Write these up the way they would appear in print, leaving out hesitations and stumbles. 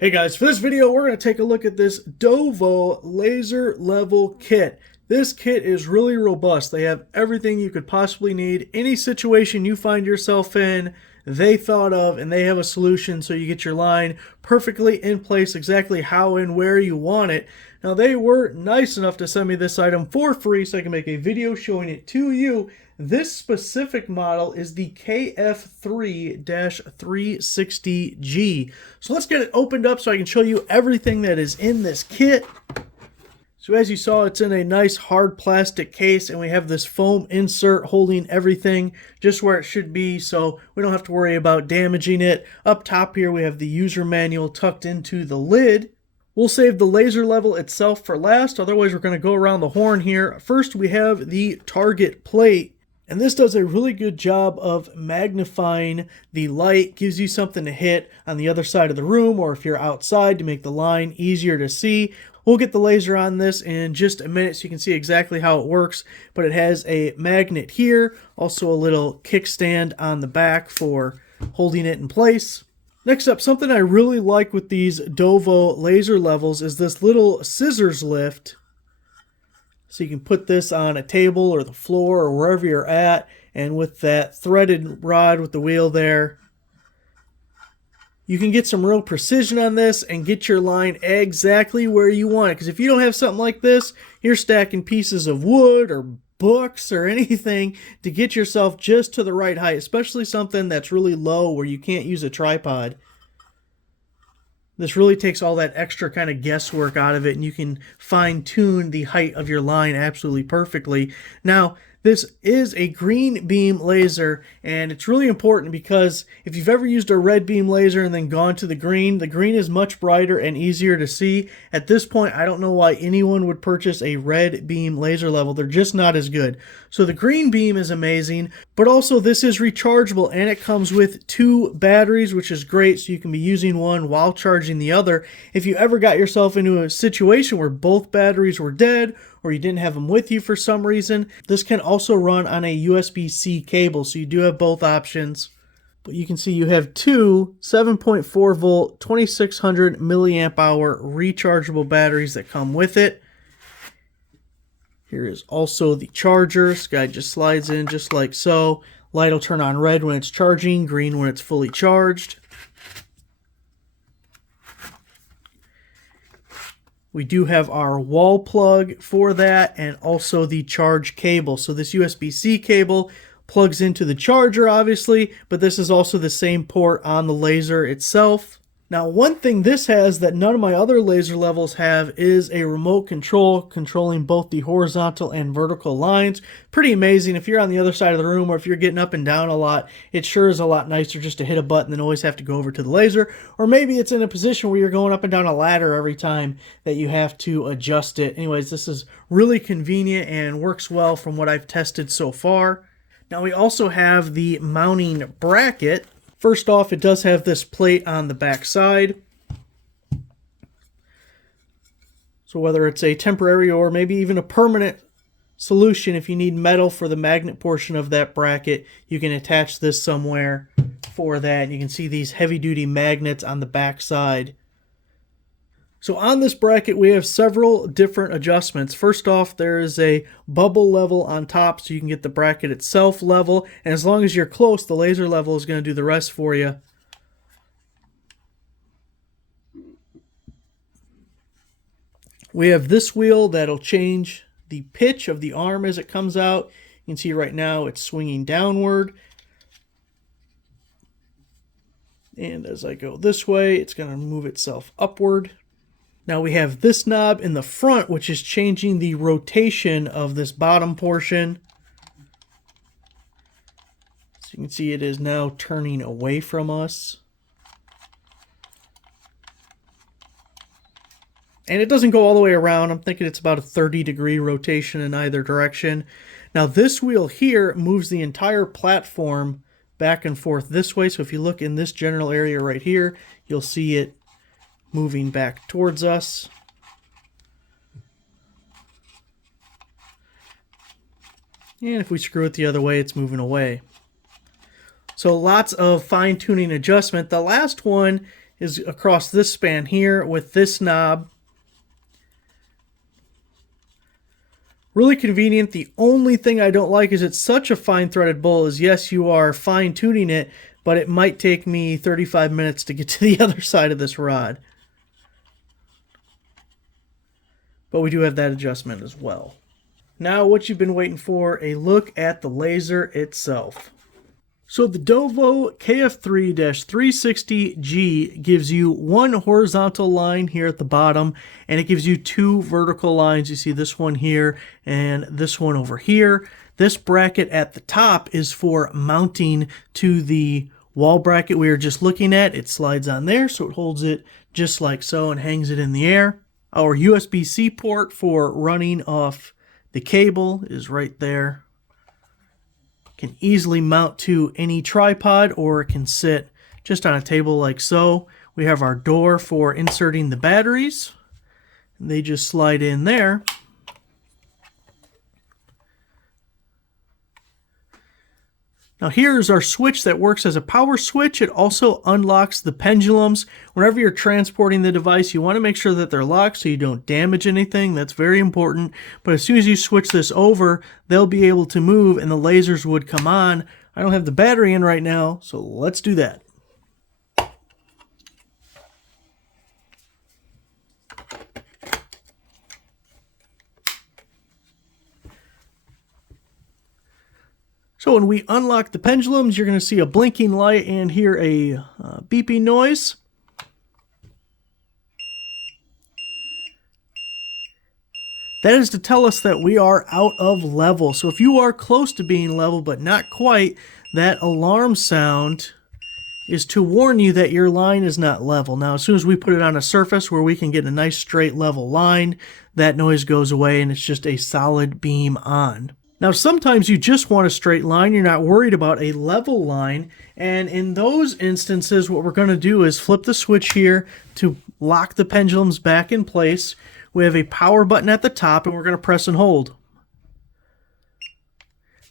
Hey guys, for this video we're going to take a look at this DOVOH laser level kit. This kit is really robust. They have everything you could possibly need. Any situation you find yourself in, they thought of and they have a solution so you get your line perfectly in place exactly how and where you want it. Now they were nice enough to send me this item for free so I can make a video showing it to you. This specific model is the KF3-360G. So let's get it opened up so I can show you everything that is in this kit. So as you saw, it's in a nice hard plastic case, and we have this foam insert holding everything just where it should be, so we don't have to worry about damaging it. Up top here we have the user manual tucked into the lid. We'll save the laser level itself for last, otherwise we're going to go around the horn here. First we have the target plate. And this does a really good job of magnifying the light, gives you something to hit on the other side of the room or if you're outside to make the line easier to see. We'll get the laser on this in just a minute so you can see exactly how it works, but it has a magnet here, also a little kickstand on the back for holding it in place. Next up, something I really like with these DOVOH laser levels is this little scissors lift. So you can put this on a table or the floor or wherever you're at, and with that threaded rod with the wheel there, you can get some real precision on this and get your line exactly where you want it. Because if you don't have something like this, you're stacking pieces of wood or books or anything to get yourself just to the right height, especially something that's really low where you can't use a tripod. This really takes all that extra kind of guesswork out of it, and you can fine-tune the height of your line absolutely perfectly. Now, this is a green beam laser, and it's really important because if you've ever used a red beam laser and then gone to the green is much brighter and easier to see. At this point, I don't know why anyone would purchase a red beam laser level. They're just not as good. So the green beam is amazing, but also this is rechargeable, and it comes with 2 batteries, which is great, so you can be using one while charging the other. If you ever got yourself into a situation where both batteries were dead, or you didn't have them with you for some reason, this can also run on a USB-C cable, so you do have both options. But you can see you have 2 7.4 volt 2600 milliamp hour rechargeable batteries that come with it. Here is also the charger. This guy just slides in just like so. Light will turn on red when it's charging, green when it's fully charged. We do have our wall plug for that, and also the charge cable. So this USB-C cable plugs into the charger, obviously, but this is also the same port on the laser itself. Now, one thing this has that none of my other laser levels have is a remote control controlling both the horizontal and vertical lines. Pretty amazing. If you're on the other side of the room or if you're getting up and down a lot, it sure is a lot nicer just to hit a button than always have to go over to the laser. Or maybe it's in a position where you're going up and down a ladder every time that you have to adjust it. Anyways, this is really convenient and works well from what I've tested so far. Now, we also have the mounting bracket. First off, it does have this plate on the back side. So whether it's a temporary or maybe even a permanent solution, if you need metal for the magnet portion of that bracket, you can attach this somewhere for that. And you can see these heavy-duty magnets on the back side. So on this bracket, we have several different adjustments. First off, there is a bubble level on top so you can get the bracket itself level. And as long as you're close, the laser level is going to do the rest for you. We have this wheel that'll change the pitch of the arm as it comes out. You can see right now it's swinging downward. And as I go this way, it's going to move itself upward. Now we have this knob in the front, which is changing the rotation of this bottom portion. So you can see it is now turning away from us. And it doesn't go all the way around. I'm thinking it's about a 30-degree rotation in either direction. Now this wheel here moves the entire platform back and forth this way. So if you look in this general area right here, you'll see it moving back towards us. And if we screw it the other way, it's moving away. So lots of fine-tuning adjustment. The last one is across this span here with this knob. Really convenient. The only thing I don't like is it's such a fine threaded bowl. Is yes, you are fine tuning it, but it might take me 35 minutes to get to the other side of this rod. But we do have that adjustment as well. Now what you've been waiting for, a look at the laser itself. So the DOVOH KF3-360G gives you one horizontal line here at the bottom, and it gives you two vertical lines. You see this one here and this one over here. This bracket at the top is for mounting to the wall bracket we were just looking at. It slides on there, so it holds it just like so and hangs it in the air. Our USB-C port for running off the cable is right there. Can easily mount to any tripod, or it can sit just on a table like so. We have our door for inserting the batteries. They just slide in there. Now here's our switch that works as a power switch. It also unlocks the pendulums. Whenever you're transporting the device, you want to make sure that they're locked so you don't damage anything. That's very important. But as soon as you switch this over, they'll be able to move and the lasers would come on. I don't have the battery in right now, so let's do that. So when we unlock the pendulums, you're going to see a blinking light and hear a beeping noise. That is to tell us that we are out of level. So if you are close to being level but not quite, that alarm sound is to warn you that your line is not level. Now as soon as we put it on a surface where we can get a nice straight level line, that noise goes away and it's just a solid beam on. Now sometimes you just want a straight line, you're not worried about a level line, and in those instances what we're going to do is flip the switch here to lock the pendulums back in place. We have a power button at the top and we're going to press and hold.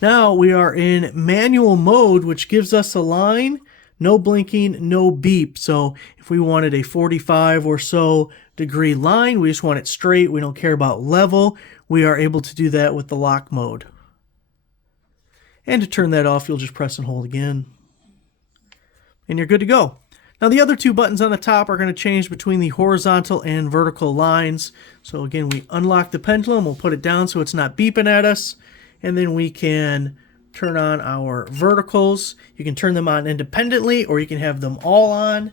Now we are in manual mode, which gives us a line, no blinking, no beep. So if we wanted a 45 or so degree line, we just want it straight, we don't care about level, we are able to do that with the lock mode. And to turn that off, you'll just press and hold again. And you're good to go. Now the other two buttons on the top are going to change between the horizontal and vertical lines. So again, we unlock the pendulum, we'll put it down so it's not beeping at us, and then we can turn on our verticals. You can turn them on independently or you can have them all on.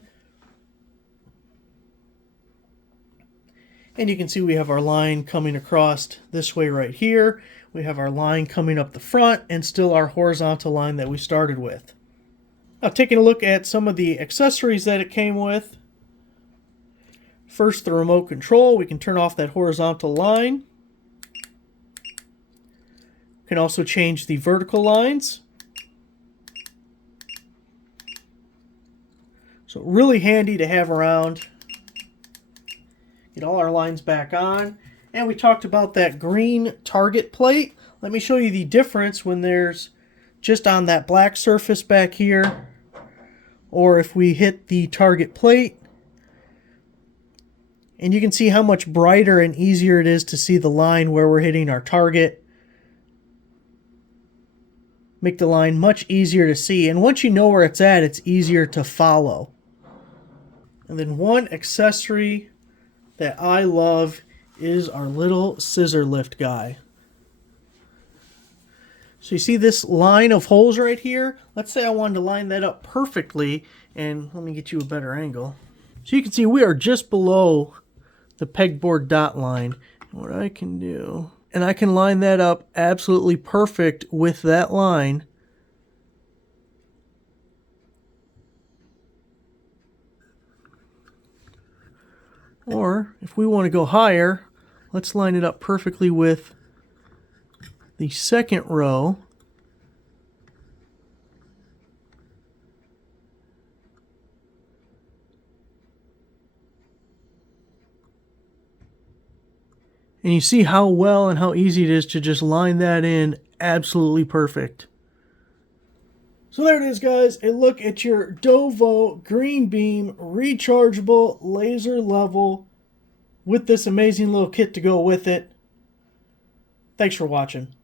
And you can see we have our line coming across this way right here. We have our line coming up the front and still our horizontal line that we started with. Now taking a look at some of the accessories that it came with. First, the remote control. We can turn off that horizontal line. We can also change the vertical lines. So really handy to have around. Get all our lines back on. And we talked about that green target plate. Let me show you the difference when there's just on that black surface back here, or if we hit the target plate. And you can see how much brighter and easier it is to see the line where we're hitting our target. Make the line much easier to see. And once you know where it's at, it's easier to follow. And then one accessory that I love is our little scissor lift guy. So you see this line of holes right here? Let's say I wanted to line that up perfectly, and let me get you a better angle. So you can see we are just below the pegboard dot line. What I can do, and I can line that up absolutely perfect with that line. Or if we want to go higher, let's line it up perfectly with the second row. And you see how well and how easy it is to just line that in absolutely perfect. So there it is, guys. A look at your DOVOH green beam rechargeable laser level with this amazing little kit to go with it. Thanks for watching.